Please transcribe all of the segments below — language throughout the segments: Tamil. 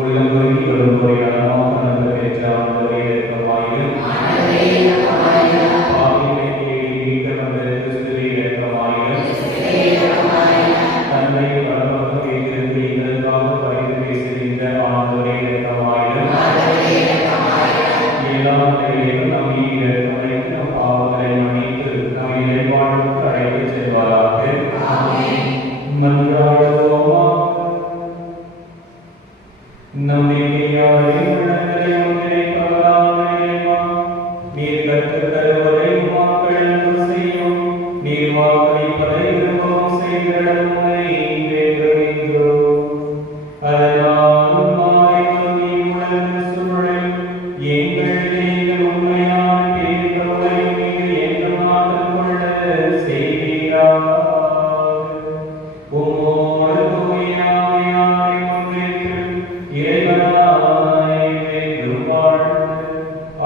உள்ளம்பொருகி வரும்போரிடமாக நல்ல பெற்ற ஆண்டவரே இரக்கமாயிரும். பாவிகளை தேடி மீட்க வந்த கிறிஸ்துவே இரக்கமாயிரும். தன்னை பரமாக வைத்திருந்து எங்களுக்காக பரிந்து பேசுகின்ற ஆண்டவரே இரக்கமாயிரும். எல்லா நிலையிலும் நம் மீது இரக்கமைத்து நம் பாவங்களை மன்னித்து நம் இறைவாழ்வுக்கு அழைத்துச் செல்வாராக. மன்றாடுவோமாக. நம்பிக்கையாலே உள்ளங்களை ஒன்றிணைப்பவராக இறைவா, நீர் கற்றுத் தருவதை மக்கள் அன்பு செய்யும். நீர் வாக்களிப்பதை விரும்பவும் செய்திட உம்மை வேண்டுகின்றோம். அதனால் மாலை நோக்கி உலக சூழல் எங்கள் உண்மையான பேருகளை மீது என்றும் ஆற்றல் கொள்ள செய்கிறார். உம்மோடு தூயாமையாரை ஒன்றிற்கு இறைவனாய் என்றும் வாழ்ந்து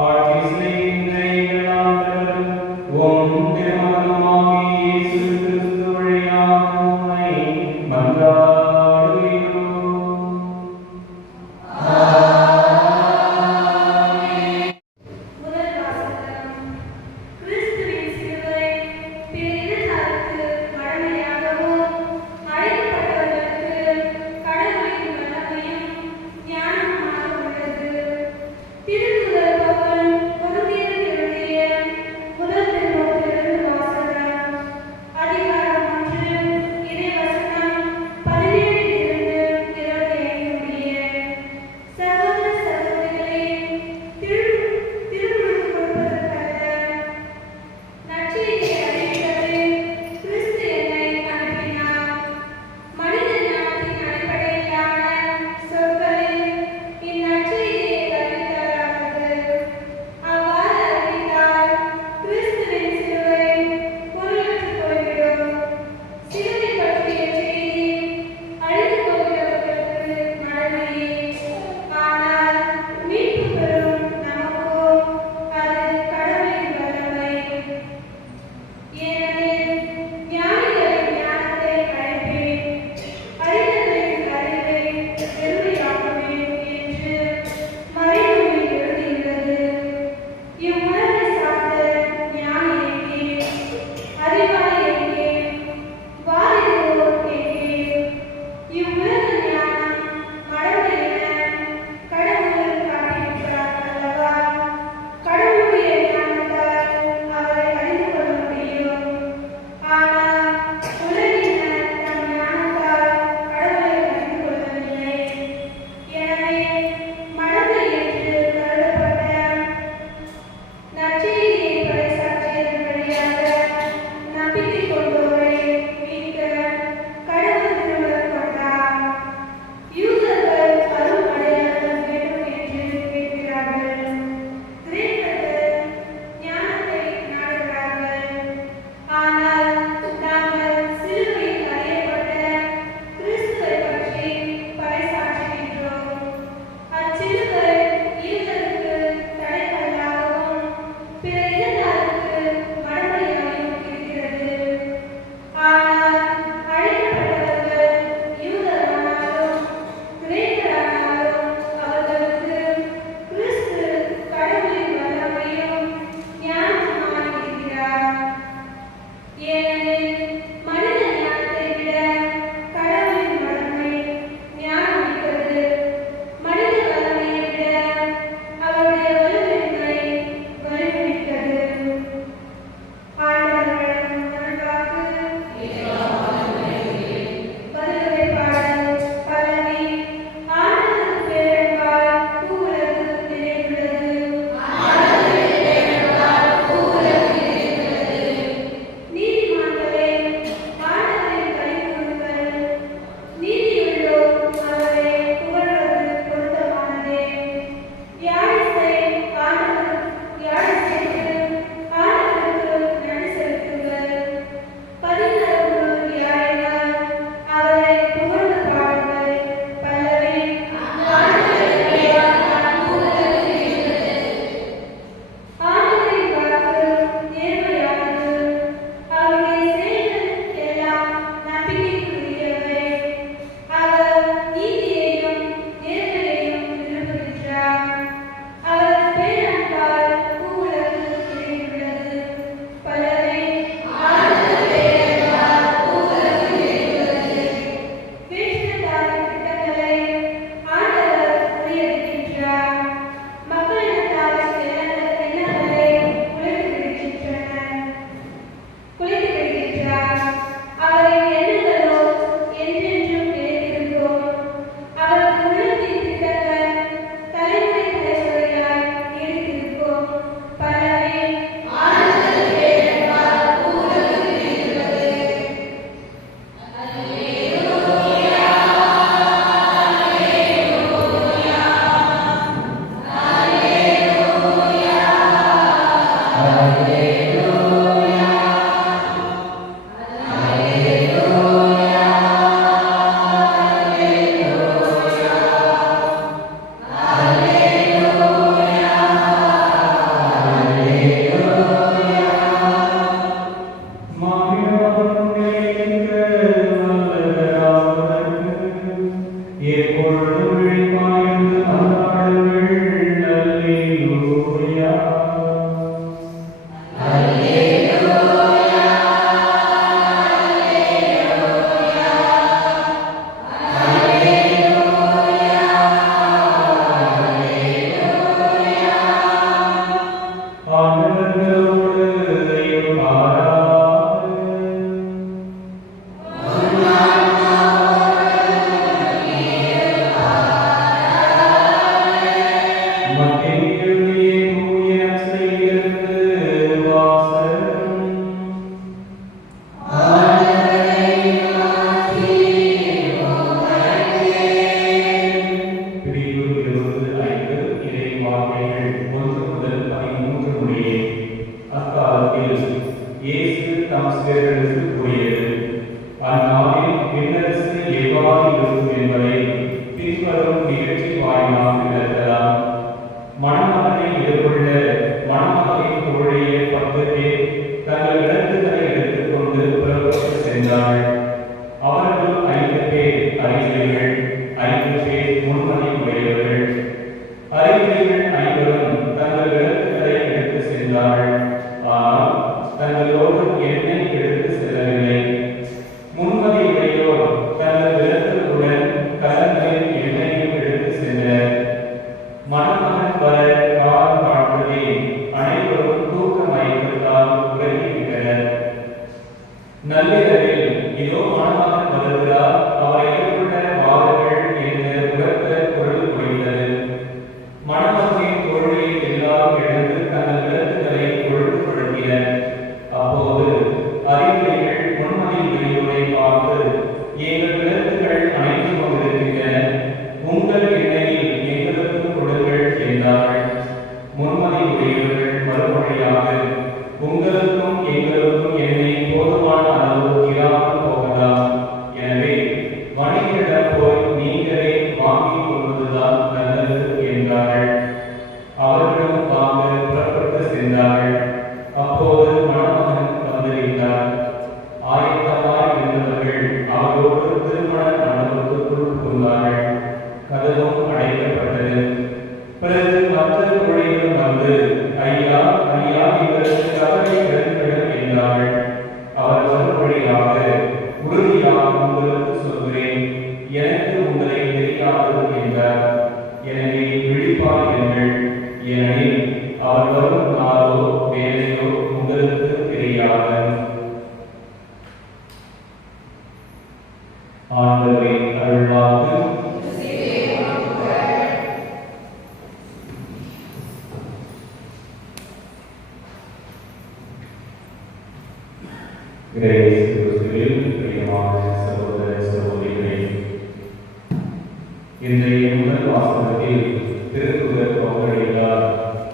ஆட்சி செய்கின்ற எங்கள் ஆண்டவர் உம் திருமகனுமாகிய இயேசு கிறிஸ்து வழியாக உம்மை எப்பொழுதும் விழிப்பாயிருந்து மன்றாடுங்கள். அல்லேலூயா. மணமகனை எதிர்கொள்ள மணமகனின் தோழியே 10 பேர் தங்கள் இடத்துகளை எடுத்துக்கொண்டு புறப்பட்டு சென்றார்கள். அவர்கள் 5 பேர் அறிஞர்கள், 5 பேர் முன்மதி உடையவர்கள். அறிஞர்கள் 5 தங்கள் இடத்துகளை எடுத்து சென்றார்கள். ஆனால் தங்களோடு எண்ணெய் எடுத்து செல்லவில்லை. முன்மதி உடையோர் தங்கள் இடத்துடன் கலங்களில் எண்ணெயும் எடுத்து சென்றனர். மணமகன் வர காலம் காட்டுவதே அனைவரும் தூக்க மயக்கத்தால் உறங்கிவிட்டனர். நள்ளிரவில் இதோ மணமகன் வருகிறார், அவரை எதிர்கொள்ள வாருங்கள் என்ற உரத்த குரல் ஒலித்தது. மணமகனின் தோழியை எல்லாரும் எழுந்து தங்கள் விளக்குகளை ஒழுங்குபடுத்தினர். அப்போது அறிவுரைகள் முன்மதி உடையோரை பார்த்து, எங்கள் விளக்குகள் அணைந்து கொண்டிருக்கின்றன, உங்கள் எண்ணெயில் எங்களுக்கு கொடுங்கள் என்றார்கள். முன்மதி உடையவர்கள் மறுமொழியாக, உங்களுக்கும் எங்களுக்கும் எண்ணெய் போதுமான அளவு இராமல் போகலாம். எனவே வணிகரிடம் போய் நீங்களே வாங்கிக் கொள்வதுதான் நல்லது என்றார்கள். அவர்களும் வாங்க புறப்பட்டு சென்றார்கள். அப்போது மணமகன் வந்திருந்தார். ஆயத்தமாய் இருந்தவர்கள் அவரோடு திருமண மண்டபத்துக்குள் புகுந்தார்கள். கதவும் அடைக்கப்பட்டது. பிறகு மற்ற தோழிகள் வந்து, ஐயா ஐயா, எங்களுக்கு கதவை திறந்துவிடும் என்றார்கள். அவர் மறுமொழியாக, உறுதியாக உங்களுக்கு சொல்கிறேன், எனக்கு உங்களை தெரியாது என்றார். எனவே விழிப்பாயிருங்கள், ஏனெனில் அவர் வரும் நாளோ வேலையோ உங்களுக்கு தெரியாது. ஆண்டவரின் அருள்வாக்கு. சகோதர சகோதரிகளே, இன்றைய முதல் வாசகத்தில் திருத்தூதர் பவுலடிகளார்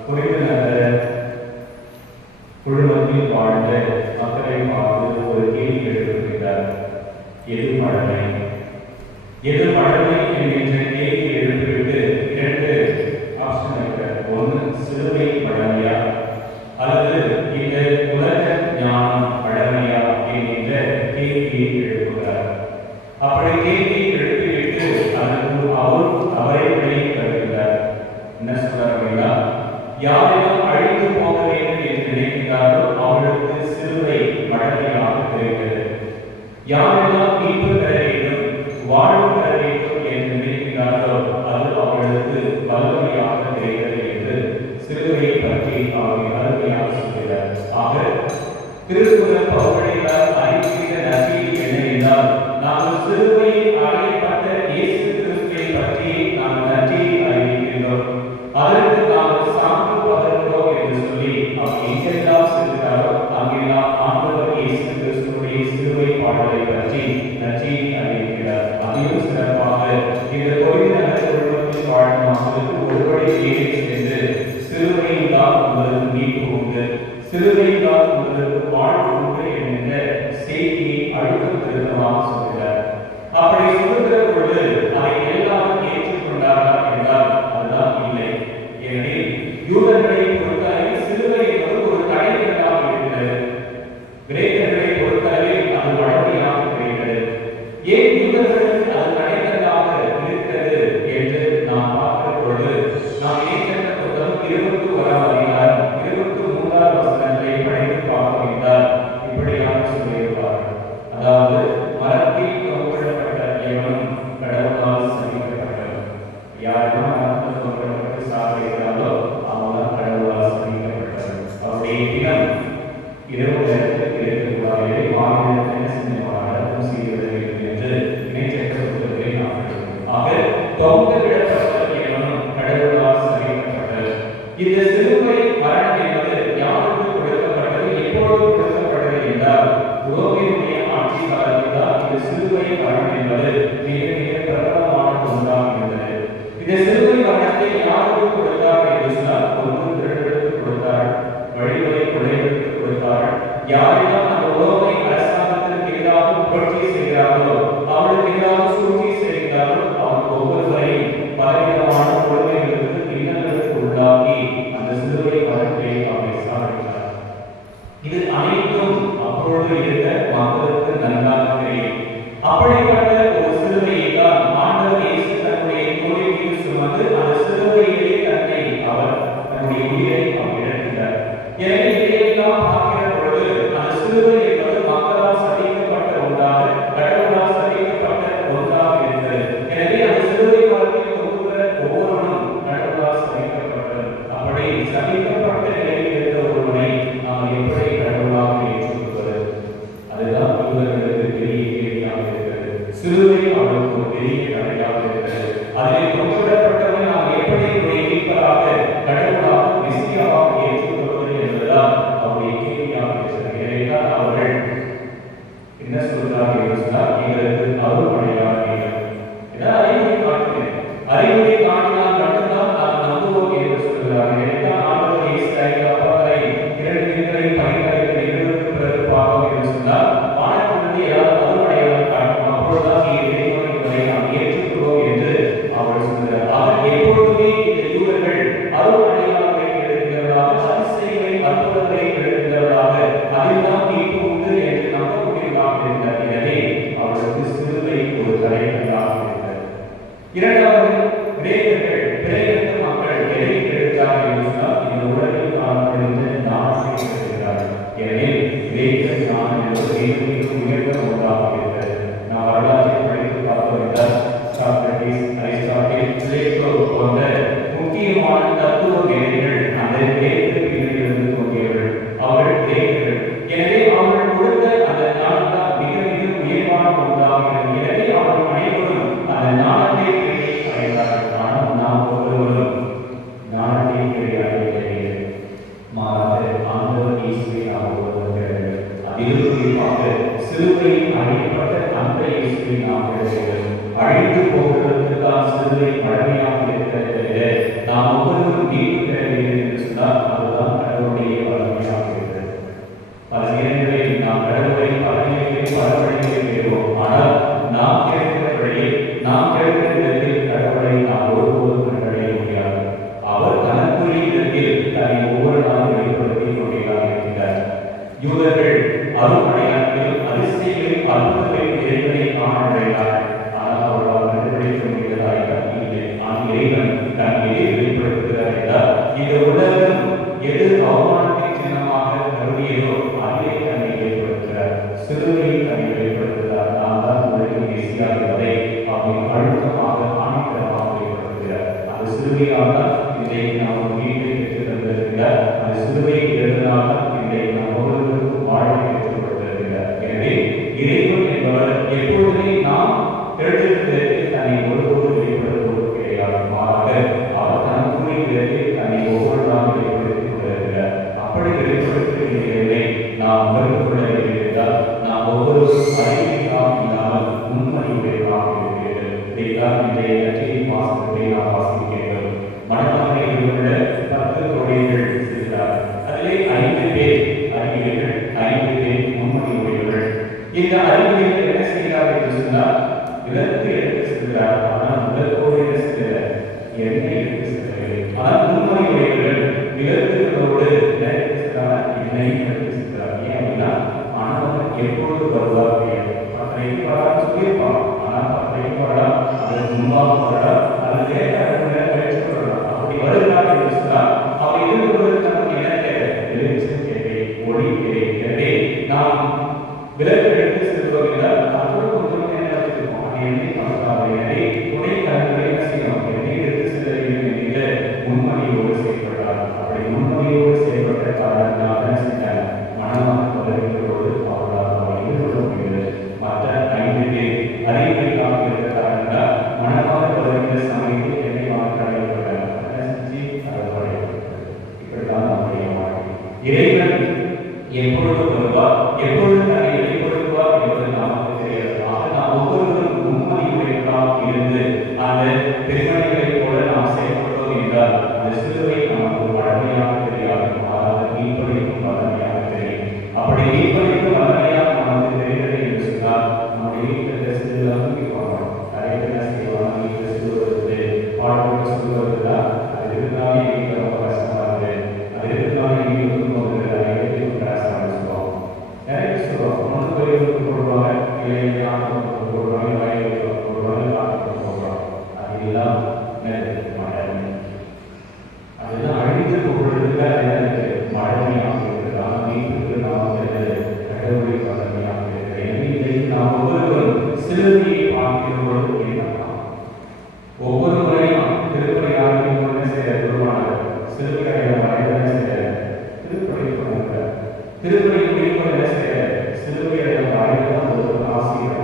புனித நகர குழுமத்தில் வாழ்ந்த மக்களை பார்த்து ஒரு கேள்வி எழுப்புகிறார். எது மழமை? எது மழமை என்கின்ற கேள்வி எழுப்பிவிட்டு 2 ஆப்ஷன் இருக்கிறார். ஒன்று, சிலுவை மழமையா, அல்லது இந்த உலக ஞானம் மழமையா என்கின்ற கேள்வியை எழுப்புகிறார். அப்படி கேள்வியை எழுப்பிவிட்டு அதற்கு அவரை வெளியே தருகிறார். என்ன சொல்றார் அப்படின்னா, யாரெல்லாம் அழிந்து போக வேண்டும் என்று நினைக்கிறாரோ அவர்களுக்கு சிலுவை மழமையாக தெரிகிறது. யாரெல்லாம் மீட்பு பெற வேண்டும், வாழ்வு பெற வேண்டும் யாரெல்லாம் மரணத்தில் கொல்லப்பட்டு சாகிறார்களோ அவங்க தான் கடவுளால் சந்திக்கப்பட்டவர். அவருடைய தினம் இரவு நேரத்தில் இருக்கக்கூடாது, மாநிலத்தில் என்ன செஞ்சவங்க அடக்கம் செய்வது என்று இணைச்சட்ட புத்தகத்தை நாம் படிக்கிறோம். ஆக தொங்க விடப்பட்டவர் எவனும் கடவுளால் சந்திக்கப்பட்டவர். இந்த சிலுவை மரணம் என்பது யாருக்கு கொடுக்கப்பட்டது, எப்பொழுது கொடுக்கப்பட்டது என்றால் ரோமினுடைய ஆட்சி காலத்தில் தான் இந்த சிலுவை மரணம் என்பது மிக மிக பிரபலமான ஒன்றாக இருந்தது. இந்த சிலுவை மரணத்தை யாருக்கு கொடுத்தார் என்று சொன்னால் ஒன்று திருடர்களுக்கு கொடுத்தார், வழிவகை கொள்ளைகளுக்கு கொடுத்தார். யாரெல்லாம் அந்த ரோமை அரசாங்கத்திற்கு எதிராக புரட்சி செய்கிறார்களோ, அவர்களுக்கு எதிராக சூழ்ச்சி செய்கிறார்களோ, அவர்கள் ஒவ்வொருவரையும் பலவிதமான கொடுமைகளுக்கு இன்னல்களுக்கு உள்ளாக்கி அந்த சிலுவை மரணத்தை அவரை சாதித்தார். இது அனைத்தும் அப்பொழுது இருந்த மக்களுக்கு நன்றாக தெரியும். அப்படிப்பட்ட ஒரு சிலுவையை தான் ஆண்டவர் இயேசு தன்னுடைய தோளின் மீது சுமந்து அந்த சிலுவையிலே அவர் தன்னுடைய உயிரை அவர் இழந்தார். எனவே இதையெல்லாம் பார்க்கிற பொழுது அந்த சிலுவை என்பது மக்களால் சதிக்கப்பட்ட ஒன்றாக, கடவுளால் சதிக்கப்பட்ட ஒன்றாக இருந்தது. எனவே அந்த சிலுவை மரத்தில் ஒவ்வொருவரும் கடவுளால் சதிக்கப்பட்டது. அப்படி சதிக்கப்பட்ட நிலையில் இருந்த ஒருவனை நாம் எப்படி கடவுளாக ஏற்றுக்கொள்வது? அதுதான் இவர்களுக்கு பெரிய கேள்வியாக இருக்கிறது. சிலுவை அவர்களுக்கு ஒரு பெரிய தடையாக இருக்கிறது. அதில் கொண்டுவிடப்பட்டவரை நாம் எப்படி மீட்பராக கடவுளாக மெசியாவாக ஏற்றுக்கொள்வது என்பதுதான் அவருடைய கேள்வியாக இருக்கிறது. எனவேதான் அவர்கள் என்ன சொல்கிறார்கள் என்று சொன்னால், எங்களுக்கு அருள்மழையாக அறிவுரை காட்டுகிறேன், அறிவுரை காட்டினால் மட்டும்தான் நாம் நம்புவோம் என்று சொல்கிறார்கள். எனவேதான் ஆண்டவர் இயேசு அப்பாவை 2 மீன்களை 12 நிமிடங்களுக்கு பிறகு பார்ப்போம் என்று சொன்னால், வானத்திலிருந்து ஏதாவது அருள்மழையாக காட்டும், அப்பொழுதுதான் இறைவன் என்பதை நாம் ஏற்றுக்கொள்வோம் என்று அவர் சொல்கிறார். அவர் எப்பொழுதுமே இந்த யூதர்கள் அருள்மழையாக எழுதுகிறவர்களாக, அதிசயங்களை அற்புதங்களை எழுதுகிறவர்களாக, அதில்தான் மீட்பு உண்டு என்று நம்பக்கூடியவர்களாக இருக்கிறார். எனவே அவர்களுக்கு சிலுவை ஒரு தடைகளாக இருக்கிறது. இரண்டாவது, கிரேக்கர்கள் கிரேக்க மக்கள் எதை எடுத்தார்கள் என்று சொன்னால், இந்த உலகில் காணப்படுகின்ற ஞானத்தை எடுக்கிறார்கள். எனவே கிரேக்க ஞானம் என்பது மிக உயர்ந்த ஒன்றாக இருக்கிறது. நாம் வரலாற்றை படித்து பார்த்தோம் என்றால் சாக்ரட்டிஸ், அரிஸ்டாட்டில், பிளேட்டோ போன்ற முக்கியமான தத்துவ மேதைகள் அந்த கிரேக்க பின்னணியிலிருந்து தோன்றியவர்கள். அவர்கள் கிரேக்கர்கள். எனவே அவர்கள் கொடுத்த அந்த ஞானம் தான் மிக மிக உயர்வான ஒன்றாக இருக்கிறது. எனவே அவர்கள் அனைவரும் அந்த ஞானத்தை தேடி அடைந்தார்கள். ஆனால் நாம் ஒவ்வொருவரும் ஞானத்தை தேடி அடையவில்லை. மாறாக ஆண்டவர் இயேசுவை நாம் ஒவ்வொருவரும் அதிலும் குறிப்பாக சிலுவையில் அடையப்பட்ட அந்த இயேசுவை நாம் பெறுகிறோம். அழிந்து போகிறதற்கான சிலுவை பழமையாக இருக்கிறது. நாம் ஒவ்வொருவரும் மீட்பு பெற வேண்டும் என்று சொன்னால் அதுதான் கடவுளுடைய வல்லமையாக இருக்கிறது. பல நேரங்களில் நாம் கடவுளை பல நிலைகளில் பல வழிகளில் பெறுவோம். ஆனால் நாம் கிடைக்கிற வழியில், நாம் கிடைக்கிற விதத்தில் கடவுளை நாம் ஒருபோதும் கண்டடைய முடியாது. அவர் தனக்குரிய விதத்தில் தன்னை ஒவ்வொரு நாளும் வெளிப்படுத்திக் கொண்டேதான் இருக்கிறார். யூதர்கள் அருள்மழையாற்றில் அதிசயங்களில் அற்புதங்களில் இறைவனை காண விளைந்தார்கள். ஆனால் அவர்களால் கண்டுபிடிக்க முடியாததாக இல்லை. ஆனால் இறைவன் தன் எதை வெளிப்படுத்துகிறார் என்றால், இந்த உலகம் எது அவமானத்தின் சின்னமாக கருதியதோ அதிலே தன்னை வெளிப்படுத்துகிறார். சிலுவையில் தன்னை வெளிப்படுத்துகிறார். நாம் தான் உலகின் மெசியா என்பதை அவர் அழுத்தமாக ஆணித்தரமாக வெளிப்படுத்துகிறார். அந்த சிலுவையால் தான் இதை நாம் ஒரு மீட்பை பெற்று தந்திருக்கிறார். அந்த சிலுவையை எழுதினால் இதை நாம் ஒவ்வொருவருக்கும் வாழ்வை பெற்றுக் கொடுத்திருக்கிறார். எனவே இறைவன் என்பவர் எப்பொழுதுமே நாம் தேர்ந்தெடுத்ததற்கு தன்னை ஒருபோது வெளிப்படுத்துவது கிடையாது. மாறாக அவர் தனக்குரிய விதத்தில் தன்னை ஒவ்வொரு நாளும் வெளிப்படுத்திக் கொண்டிருக்கிறார். அப்படி வெளிப்படுத்துகிற நாம் உணர்ந்து கொள்ள வேண்டியிருந்தால் நாம் ஒவ்வொருவரும் அறிவிக்காக இல்லாமல் உண்மையுடையவராக இருக்கிறது. இதைத்தான் இன்றைய நற்செய்தி வாசகத்தை நாம் வாசிக்கின்றோம். மனப்பான்மையில் உள்ள 10 தொழில்கள் இருக்கிறார். அதிலே எப்பொழுது வருவார், எப்பொழுது தன்னை வெளிப்படுத்துவார் என்பது நமக்கு தெரியாது. ஆக நாம் ஒவ்வொருவரும் முன்மதியுடையவர்களாக இருந்து அந்த பெருமனைகளைப் போல நாம் செயல்பட்டோம் என்றால் அந்த சிலுவை நமக்கு வலிமையாக தெரியாது, மாறாக மீட்பளிக்கும் வலிமையாக தெரியும். அப்படி மீட்பளிக்கும் வலிமையாக நமக்கு தெரிகிறது என்று சொன்னால் நம்முடைய வீட்டில் சிலுவை தூக்கி போடுறோம். நிறைய பேர் என்ன செய்வாங்க, வீட்டில் சிலுவை வருது, பாடுபட்டு சிலுவை வருதா, அது இருந்தாலே வீட்டில் ரொம்ப கஷ்டமா இருக்குது, அது இருந்தாலே வீட்டுக்கு போகிறது, நிறைய பிரயாசம் சொல்லுவாங்க. நிறைய சொல்லுவாங்க, ஒன்று கோயிலுக்கு போடுவாங்க, இல்லை ஆட்டத்துக்கு போடுவாங்க, வயலுக்கு போடுவாங்க, காட்டுக்கு போடுவாங்க. அது எல்லாம் அதெல்லாம் அழிந்து பொருளுக்கு மழமையாக இருக்கிறாங்க. வீட்டுக்கு நாம் கடவுளை வளமையாக இருக்கிறேன். எனவே நாம் ஒவ்வொருவரும் சிலுவையை பார்க்கிற பொழுது என்னலாம் ஒவ்வொரு முறையும் திருப்பணி ஆரம்பிக்கும் என்ன செய்ய குருவானார் சிலுவை அடையாளம் அடையாளம் செய்ய திருப்பணி கொண்டார். திருப்பணி முடிவு என்ன செய்ய சிலுவை அடையாளம் அடையாளம் ஒரு ஆசையாக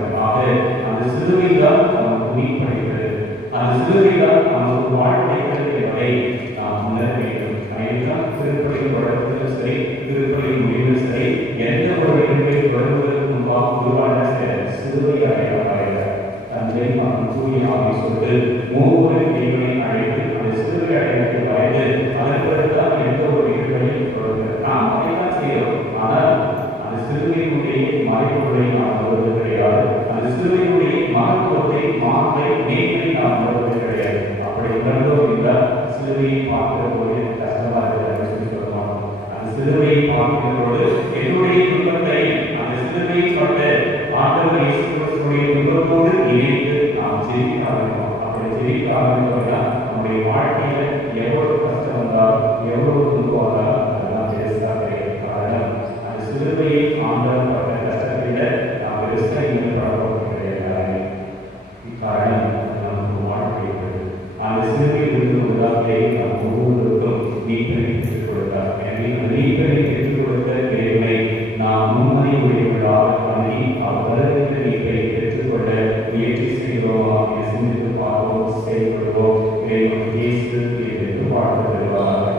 அந்த சிலுவை தான் நமக்கு மீட்பளிக்கிறது. அந்த சிலுவை தான் நமக்கு வாழ்க்கைகள் என்பதை நாம் உணர வேண்டும். அனைவரும் திருப்பணி தொடக்கத்திலும் சரி, திருப்பணி முடிவிலும் சரி, எந்த ஒரு இடங்களை வருவதற்கு முன்பாக குருவான சிலுவை அடையாளம் அடைகிறார். தந்தை மற்றும் தூய ஆவி சொல்வது மூவரை தெய்வனை அழைத்து அந்த சிலுவை அடையாளத்தை வரைந்து அதற்குத்தான் எந்த ஒரு இடங்களையும் தொடர்கிறது. நாம் அதைத்தான் செய்கிறோம். ஆனால் அந்த சிலுவையினுடைய மறைப்பொருளை நாம் வருவது கிடையாது. அந்த சிலுவையினுடைய மகத்துவத்தை மாற்றை மேன்மை நாம் வருவது கிடையாது. அப்படி உணர்ந்தோம் என்றால் சிலுவையை பார்க்கிற போது கஷ்டமா இருக்கிறது சொல்லி சொல்லுவாங்க. அந்த சிலுவையை பார்க்கிற போது என்னுடைய துன்பத்தை அந்த சிலுவையை கொண்ட ஆண்டவர் இயேசு கிறிஸ்துவின் துன்பத்தோடு இணைத்து நாம் ஜெயிக்க ஆரம்பிப்போம். அப்படி ஜெயிக்க ஆரம்பித்தோம்னா நம்முடைய வாழ்க்கையில எவ்வளவு கஷ்டம் வந்தாலும் எவ்வளவு துன்பம் வந்தாலும் அதெல்லாம் பெருசா கிடையாது. காரணம் அந்த சிலுவையை ஆண்டவர் பட்ட கஷ்டத்தை விட நாம் பெருசா இன்னும் படப்போவது கிடையாது. இக்காரணம் நமக்கு வாழ்க்கை அந்த சிலுவையில் இருந்து உதாரணத்தை நாம் ஒவ்வொருவருக்கும் மீட்பை பெற்றுக் கொடுத்தார். எனவே மீட்பை பெற்றுக் கொடுத்த இறைவனை நாம் முன்மதி உடையவர்களாக பண்ணி அவர் வருகின்ற மீட்பை பெற்றுக்கொள்ள முயற்சி செய்கிறோம். சிந்தித்து பார்ப்போம், செயல்படுவோம். இறைவன் இயேசு என்று வாழ்த்து தருவார்.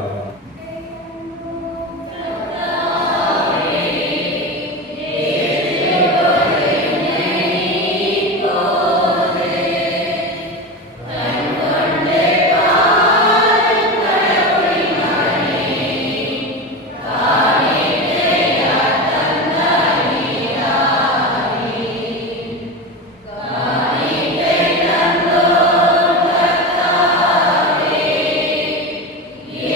Yeah.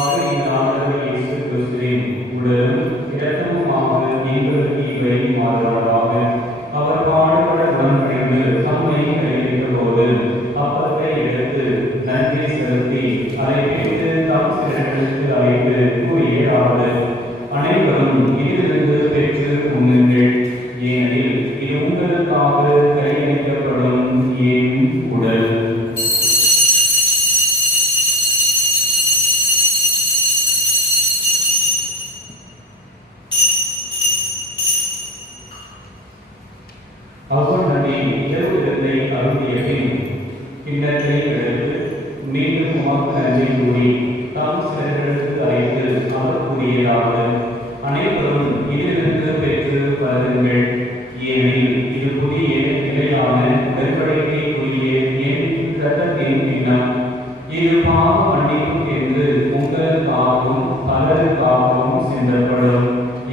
இவ்வாறு இந்த ஆண்டவர் இயேசு கிறிஸ்துவின் உடலும் இரத்தமுமாக எங்களுக்கு இவை மாறுவதாக. அவர் பாடுபட உடன்படிந்து தம்மை கையெழுத்தோடு அப்பத்தை எடுத்து நன்றி செலுத்தி அதை பிரித்து தம் சீடர்களுக்கு அழைத்து கூறியதாவது: அனைவரும் இதிலிருந்து பெற்று உண்ணுங்கள், ஏனெனில் இது உங்களுக்காக கையளிக்கப்படும் என் உடல். அவ்வளவு இரவு விருந்தை அருந்திய பின் கிண்ணத்தை எடுத்து மீண்டும் உமக்கு நன்றி கூறி தாம் சீடர்களுக்கு அழைத்து அவர் கூறியதாவது: அனைவரும் இதிலிருந்து பெற்று பருகுங்கள், ஏனெனில் இது புதிய நிலையான உடன்படிக்கைக்குரிய என் இரத்தத்தின் கிண்ணம். இது பாவ மன்னிப்பு என்று உங்களுக்காகவும் பலருக்காகவும் சிந்தப்படும்.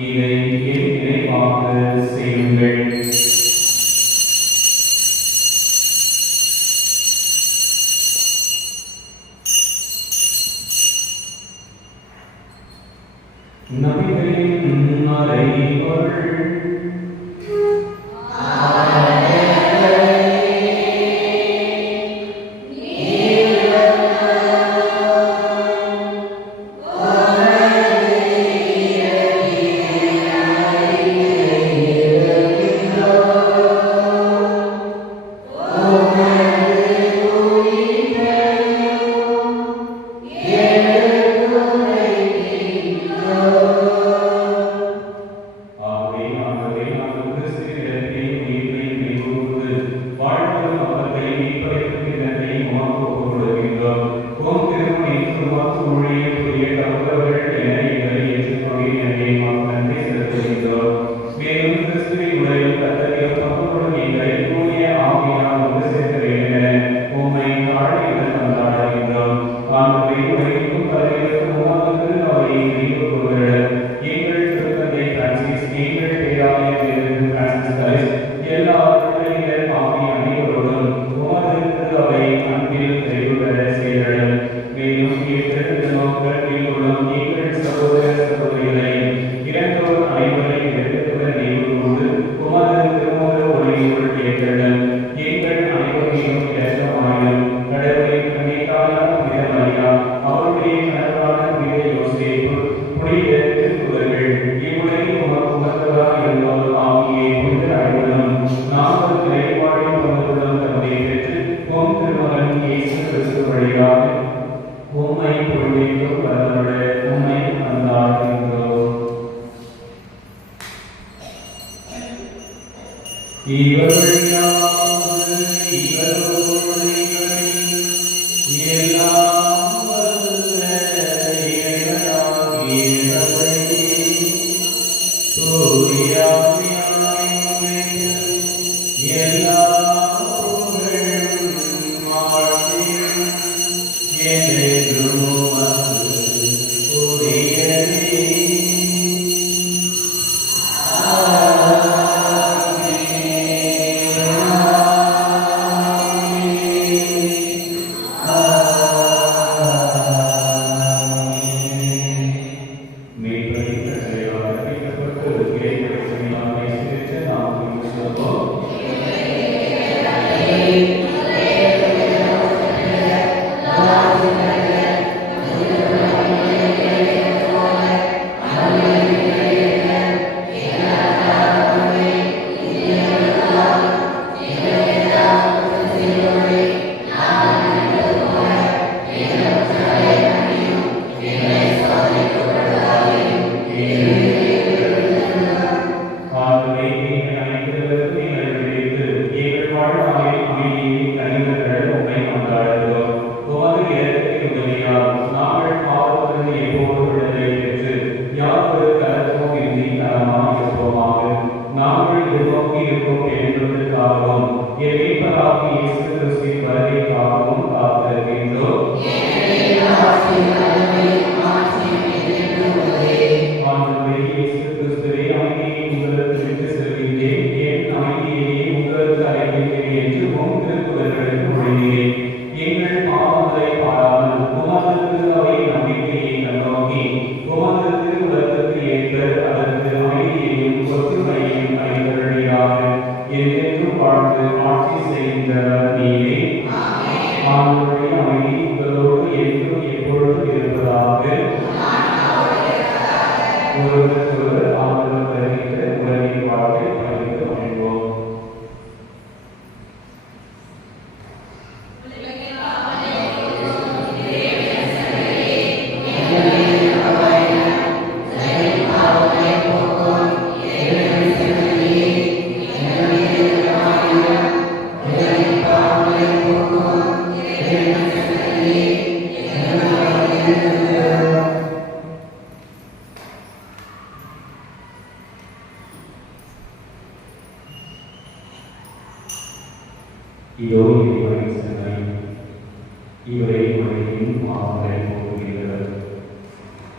இதை என் நினைவாக செய்யுங்கள். நபிகளின் மறைபொருள்.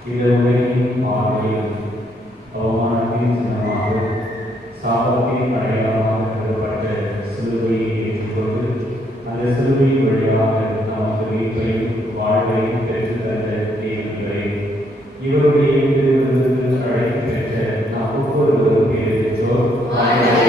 இது உலகின் பார்வையில் அவமானத்தின் சின்னமாக சாபத்தின் அடையாளமாக கருதப்பட்ட சிலுவையை ஏற்றுக்கொண்டு அந்த சிலுவையின் வழியாக நமக்கு மீட்பையும் வாழ்வையும் பெற்று தந்த தேவனை இவருடைய விருதுக்கு அழைத்து பெற்ற நாம் ஒவ்வொருவரும் பெற்றோர் நாங்கள்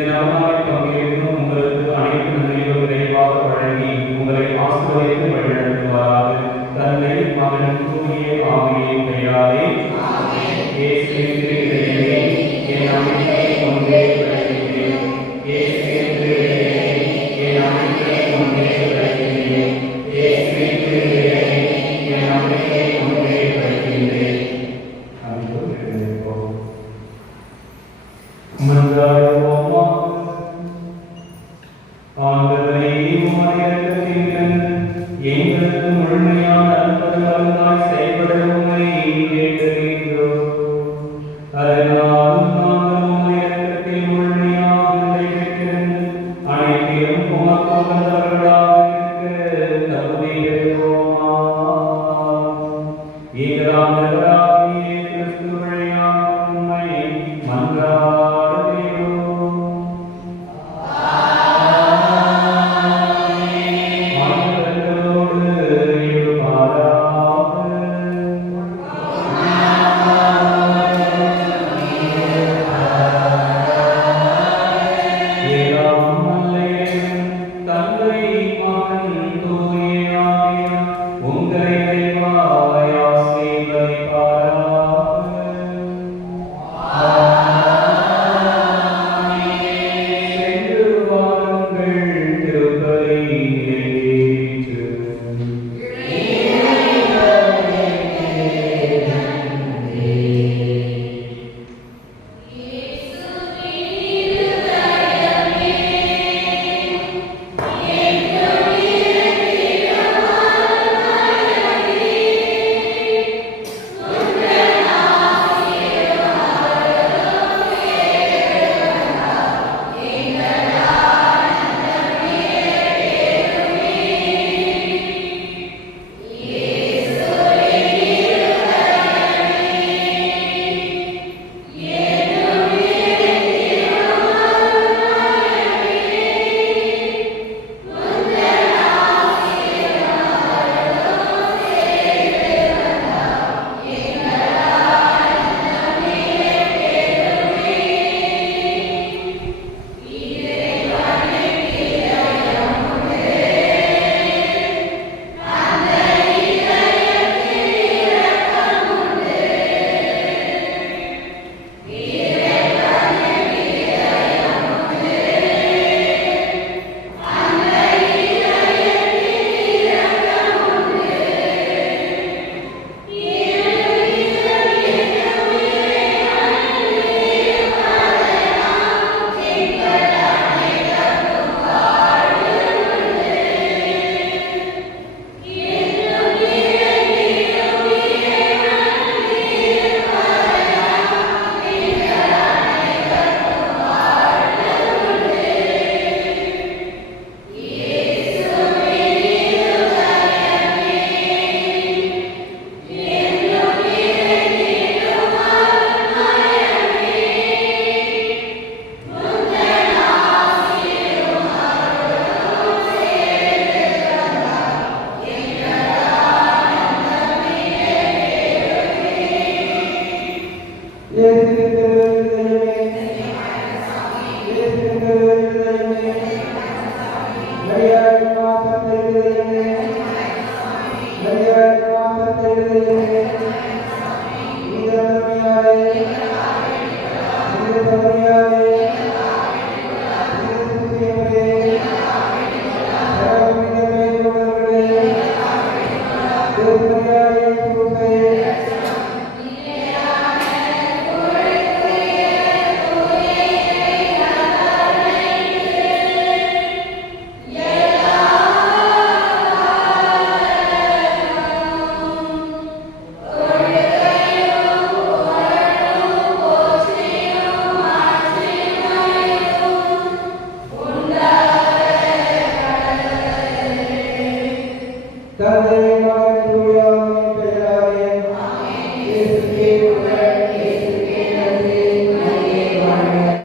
இதன் அவமானம்